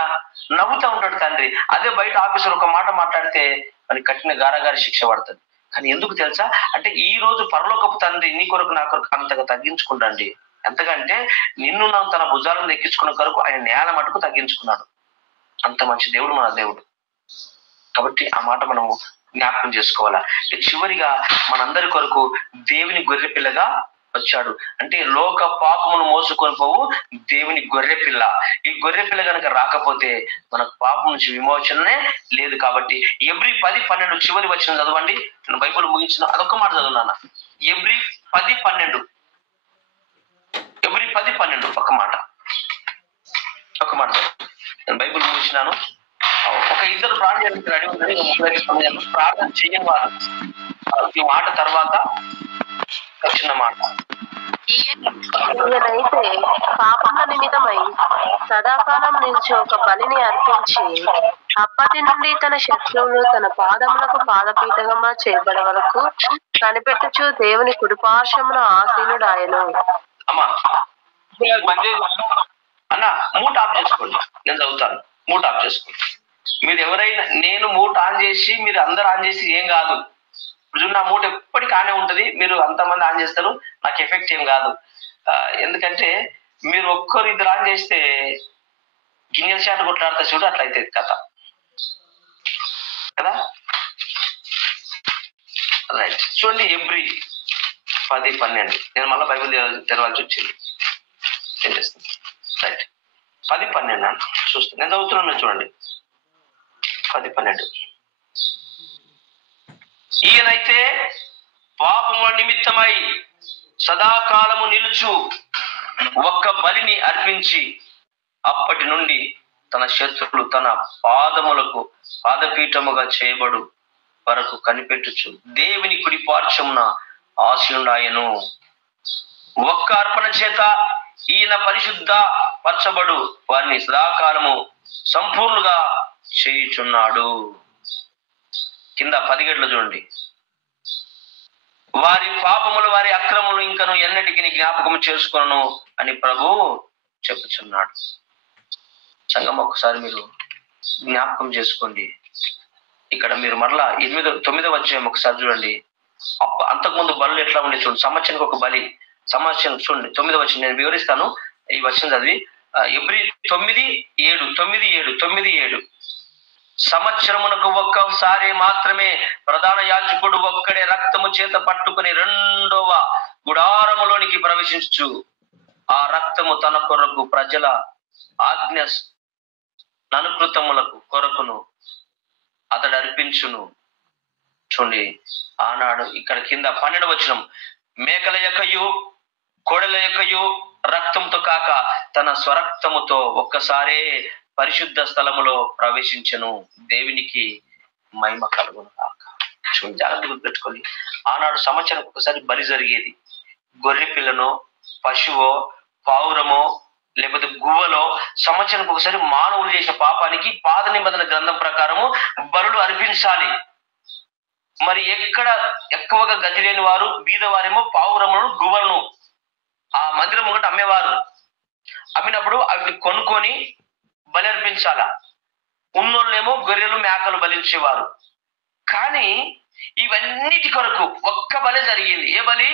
నవ్వుతూ ఉంటాడు తండ్రి. అదే బయట ఆఫీసర్ ఒక మాట మాట్లాడితే మరి కఠిన గారాగారి శిక్ష పడుతుంది. కానీ ఎందుకు తెలుసా? అంటే ఈ రోజు పరలోకపు తండ్రి నీ కొరకు నా కొరకు అంతగా తగ్గించుకుంటాండి. ఎంతకంటే నిన్ను తన భుజాలను ఎక్కించుకున్న కొరకు ఆయన నేల మటుకు తగ్గించుకున్నాడు. అంత మంచి దేవుడు మన దేవుడు. కాబట్టి ఆ మాట మనము జ్ఞాపకం చేసుకోవాలా. చివరిగా మనందరి కొరకు దేవుని గొర్రె పిల్లగా వచ్చాడు. అంటే లోక పాపమును మోసుకొని పోవు దేవుని గొర్రె పిల్ల. ఈ గొర్రె పిల్ల కనుక రాకపోతే మనకు పాపం నుంచి విమోచననే లేదు. కాబట్టి ఎబ్రీ 10:12 చివరి వచ్చిన చదవండి. నేను బైబిల్ ముగించిన అదొక మాట చదువున్నాను. ఎబ్రీ 10:12 ఎబ్రీ 10:12 ఒక మాట నేను బైబిల్ ముగించినాను. ఒక ఇద్దరు ప్రాణాలు రెడీ ఉందని ప్రార్థన చేయని వారు ఈ మాట తర్వాత చిన్న మాట. ఈయనైతే పాపముల నిమిత్తమై సదాకాలం నిలిచి ఒక బలిని అర్పించి అప్పటి నుండి తన శత్రువులు తన పాదములకు పాదపీఠంగా చేయబడే వరకు కనిపెట్టుచు దేవుని కుడిపార్శ్వమున ఆసీనుడాయను. అమ్మా అన్న మూట్ ఆఫ్ చేసుకోండి, నేను చదువుతాను. మూట్ ఆఫ్ చేసుకోండి. మీరు ఎవరైనా నేను మూట్ ఆన్ చేసి మీరు అందరు ఆన్ చేసి ఏం కాదు. నా మూట ఎప్పటికీ ఆనే ఉంటది. మీరు అంతమంది ఆన్ చేస్తారు, నాకు ఎఫెక్ట్ ఏం కాదు. ఎందుకంటే మీరు ఒక్కరు ఇద్దరు ఆన్ చేస్తే గిన్నెల చాటు కొట్లాడితే చూడు అట్లయితే కథ కదా. రైట్, చూడండి ఎబ్రీ 10:12 నేను మళ్ళీ బైబిల్ తెరవాల్సి వచ్చింది. ఏం చేస్తాను? రైట్, 10:12 అన్న చూస్తాను. నేను చదువుతున్నాను చూడండి. 10:12 ఈయనైతే పాపముల నిమిత్తమై సదాకాలము నిలుచు ఒక్క బలిని అర్పించి అప్పటి నుండి తన శత్రువులు తన పాదములకు పాదపీఠముగా చేయబడు వరకు కనిపెట్టుచు దేవుని కుడి పార్శ్వమున ఆసీనుడాయెను. ఒక్క అర్పణ చేత ఈయన పరిశుద్ధ పరచబడు వారిని సదాకాలము సంపూర్ణంగా చేయుచున్నాడు. కింద 10 చూడండి. వారి పాపములు వారి అక్రములు ఇంకను ఎన్నటికి జ్ఞాపకం చేసుకొను అని ప్రభు చెప్పుచున్నాడు. సంఘం ఒక్కసారి మీరు జ్ఞాపకం చేసుకోండి. ఇక్కడ మీరు మరలా 9వ అధ్యాయం ఒకసారి చూడండి. అంతకుముందు బలు ఎట్లా ఉండే చూడండి. సంవత్సరానికి ఒక బలి. సంవత్సరం చూడండి 9వ వచనం నేను వివరిస్తాను. ఈ వచనం చదివి ఎబ్రీ 9:7 సంవత్సరమునకు ఒక్కసారి మాత్రమే ప్రధాన యాజకుడు ఒక్కడే రక్తము చేత పట్టుకుని రెండవ గుడారములోనికి ప్రవేశించు ఆ రక్తము తన కొరకు ప్రజల ఆజ్ఞ అనుకృతములకు కొరకును అతడు అర్పించును. చూడండి ఆనాడు ఇక్కడ కింద 12వ వచనం మేకల యొక్కయు కోడెల యొక్కయు రక్తంతో కాక తన స్వరక్తముతో ఒక్కసారే పరిశుద్ధ స్థలములో ప్రవేశించను. దేవునికి మహిమ కలుగును కాక. చూడండి, జాగ్రత్త గుర్తుపెట్టుకొని ఆనాడు సంవత్సరానికి ఒకసారి బలి జరిగేది. గొర్రె పిల్లనో పశువో పావురమో లేకపోతే గువ్వలో సంవత్సరానికి ఒకసారి మానవులు చేసిన పాపానికి పాత నిబంధన గ్రంథం ప్రకారము బలులు అర్పించాలి. మరి ఎక్కడ ఎక్కువగా గతి లేని వారు బీదవారేమో పావురములను గువ్వలను ఆ మందిరం ఒకటి అమ్మేవారు. అమ్మినప్పుడు అవి కొనుక్కొని బలి అర్పించాల. ఉన్నోళ్ళేమో గొర్రెలు మేకలు బలించేవారు. కానీ ఇవన్నిటి కొరకు ఒక్క బలి జరిగింది. ఏ బలి?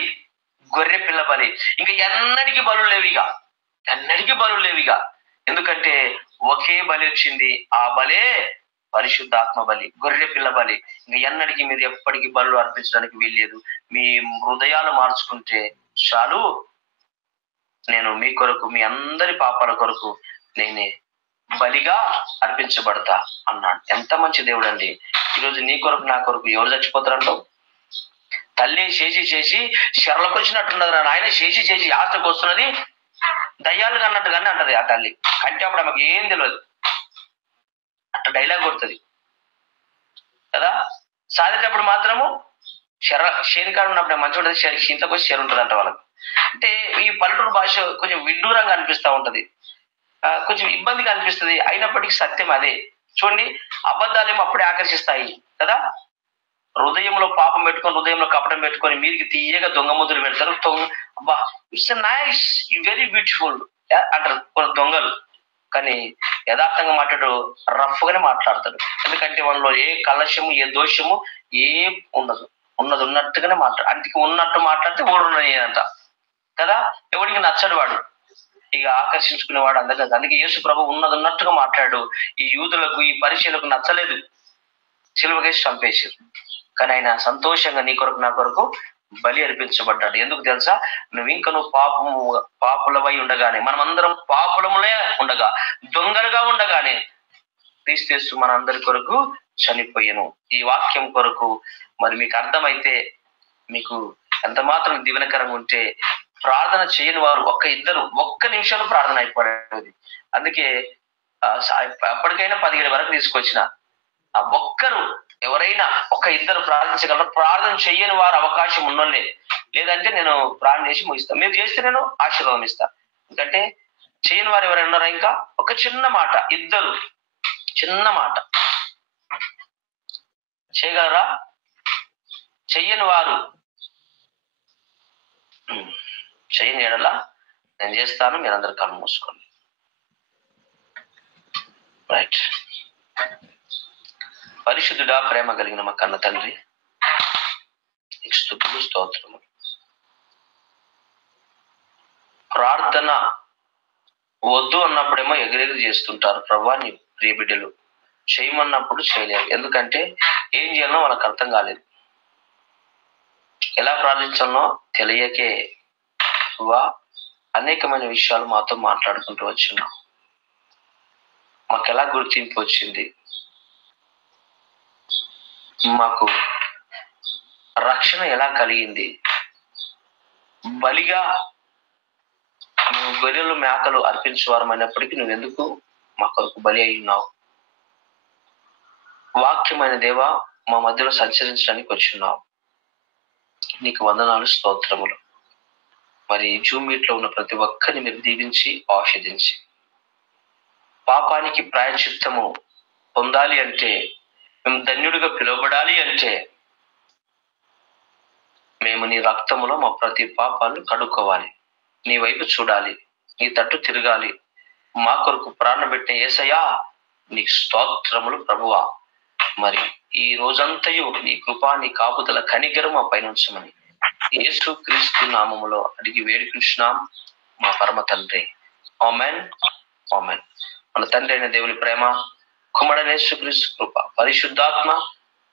గొర్రె పిల్ల బలి. ఇంకా ఎన్నటికి బలు లేవిగా. ఎందుకంటే ఒకే బలి వచ్చింది. ఆ బలే పరిశుద్ధాత్మ బలి, గొర్రె పిల్ల బలి. ఇంకా ఎన్నటికి మీరు ఎప్పటికీ బలు అర్పించడానికి వీల్లేదు. మీ హృదయాలు మార్చుకుంటే చాలు. నేను మీ కొరకు మీ అందరి పాపాల కొరకు నేనే బలిగా అర్పించబడతా అన్నాడు. ఎంత మంచి దేవుడు అండి. ఈరోజు నీ కొరకు నా కొరకు ఎవరు చచ్చిపోతారంటావు? తల్లి చేసి శరలకు వచ్చినట్టున్నది. ఆయన చేసి ఆశకు వస్తున్నది దయ్యాలు అన్నట్టుగానే అంటది ఆ తల్లి. అంటే అప్పుడు ఆమెకు ఏం తెలియదు. అట్లా డైలాగ్ కొడుతుంది కదా. సాధేటప్పుడు మాత్రము శేనికాడు ఉన్నప్పుడు మంచి ఉంటుంది, ఇంట్లోకి వచ్చి షేర్ ఉంటుంది అంట వాళ్ళకు. అంటే ఈ పల్లెటూరు భాష కొంచెం విడ్డూరంగా అనిపిస్తూ ఉంటది, కొంచెం ఇబ్బందిగా అనిపిస్తుంది. అయినప్పటికీ సత్యం అదే. చూడండి, అబద్ధాలేమో అప్పుడే ఆకర్షిస్తాయి కదా. హృదయంలో పాపం పెట్టుకొని హృదయంలో కపటం పెట్టుకొని మీరికి తీయగా దొంగ ముద్దులు పెడతారు. అబ్బా it's nice, you very beautiful అంటారు కొన్ని దొంగలు. కానీ యథార్థంగా మాట్లాడు రఫ్ గానే మాట్లాడతాడు. ఎందుకంటే వాళ్ళలో ఏ కలశము ఏ దోషము ఏం ఉండదు, ఉన్నది ఉన్నట్టుగానే మాట్లాడు. అందుకే ఉన్నట్టు మాట్లాడితే ఊరున్నాయంట కదా. ఎవరికి నచ్చడు వాడు, ఇక ఆకర్షించుకునేవాడు అందరికీ. అందుకే యేసు ప్రభు ఉన్నది ఉన్నట్టుగా మాట్లాడు. ఈ యూదులకు ఈ పరిచయులకు నచ్చలేదు, సిలువకేసి చంపేసారు. కానీ ఆయన సంతోషంగా నీ కొరకు నా కొరకు బలి అర్పించబడ్డాడు. ఎందుకు తెలుసా? నువ్వు పాపులవై ఉండగానే, మనమందరం పాపులములే ఉండగా, దొంగలుగా ఉండగానే క్రీస్తు మన అందరి కొరకు చనిపోయాను. ఈ వాక్యం కొరకు మరి మీకు అర్థమైతే, మీకు ఎంత మాత్రం దీవెనకరంగా ఉంటే, ప్రార్థన చేయని వారు ఒక్క నిమిషంలో ప్రార్థన అయిపోయేది. అందుకే అప్పటికైనా 17 వరకు తీసుకొచ్చిన ఆ ఒక్కరు ఎవరైనా ఇద్దరు ప్రార్థించగలరు. ప్రార్థన చెయ్యని వారు అవకాశం ఉన్నోళ్ళే. లేదంటే నేను ప్రార్థన చేసి ముగిస్తాను, మీరు చేస్తే నేను ఆశీర్వాదం ఇస్తాను. ఎందుకంటే చేయని వారు ఎవరైనా ఉన్నారా? ఇంకా ఒక చిన్న మాట, ఇద్దరు చిన్న మాట చేయగలరా? చెయ్యని వారు చెయ్యని ఎడలా నేను చేస్తాను, మీరందరూ కళ్ళు మూసుకోండి. రైట్. పరిశుద్ధుడా, ప్రేమ కలిగిన మా కన్న తండ్రి, స్తుతులు స్తోత్రము. ప్రార్థన వద్దు అన్నప్పుడేమో ఎగిరెగిరి చేస్తుంటారు ప్రభువా నీ ప్రియ బిడ్డలు. చేయమన్నప్పుడు చేయలేరు. ఎందుకంటే ఏం చేయాలో వాళ్ళకి అర్థం కాలేదు, ఎలా ప్రార్థించాలో తెలియకే అనేకమైన విషయాలు మాతో మాట్లాడుకుంటూ వచ్చినాం. మాకు ఎలా గుర్తింపు వచ్చింది, మాకు రక్షణ ఎలా కలిగింది, బలిగా నువ్వు గొర్రెలు మేకలు అర్పించేవారమైనప్పటికీ నువ్వెందుకు మా కొరకు బలి అయి ఉన్నావు? వాక్యమైన దేవా, మా మధ్యలో సంచరించడానికి వచ్చున్నావు. నీకు వందనాలు, స్తోత్రములు. మరి జూమ్ మీట్ లో ఉన్న ప్రతి ఒక్కరిని మీరు దీవించి ఆశీర్వదించి, పాపానికి ప్రాయశ్చిత్తము పొందాలి అంటే, మేము ధన్యుడిగా పిలువబడాలి అంటే, మేము నీ రక్తములో మా ప్రతి పాపాలను కడుక్కోవాలి, నీ వైపు చూడాలి, నీ తట్టు తిరగాలి. మా కొరకు ప్రాణం పెట్టే యేసయ్యా నీకు స్తోత్రములు ప్రభువా. మరి ఈ రోజంతయు నీ కృపా నీ కాపుదల కనికరం మా పైన ఉంచమని యేసు క్రీస్తు నామములో అడిగి వేడుకుంటున్నాం మా పరమ తండ్రి. ఆమేన్, ఆమేన్. మన తండ్రి అయిన దేవుని ప్రేమ, కుమారుడైన యేసు క్రీస్తు కృప, పరిశుద్ధాత్మ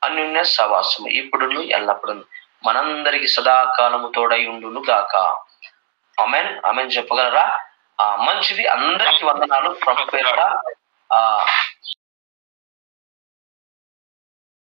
అన్యోన్య సహవాసము ఇప్పుడును ఎల్లప్పుడూ మనందరికి సదాకాలము తోడై ఉండును గాక. ఆమేన్, ఆమేన్ చెప్పగలరా? మంచిది. అందరికి వందనాలు. ప్రభు పేరట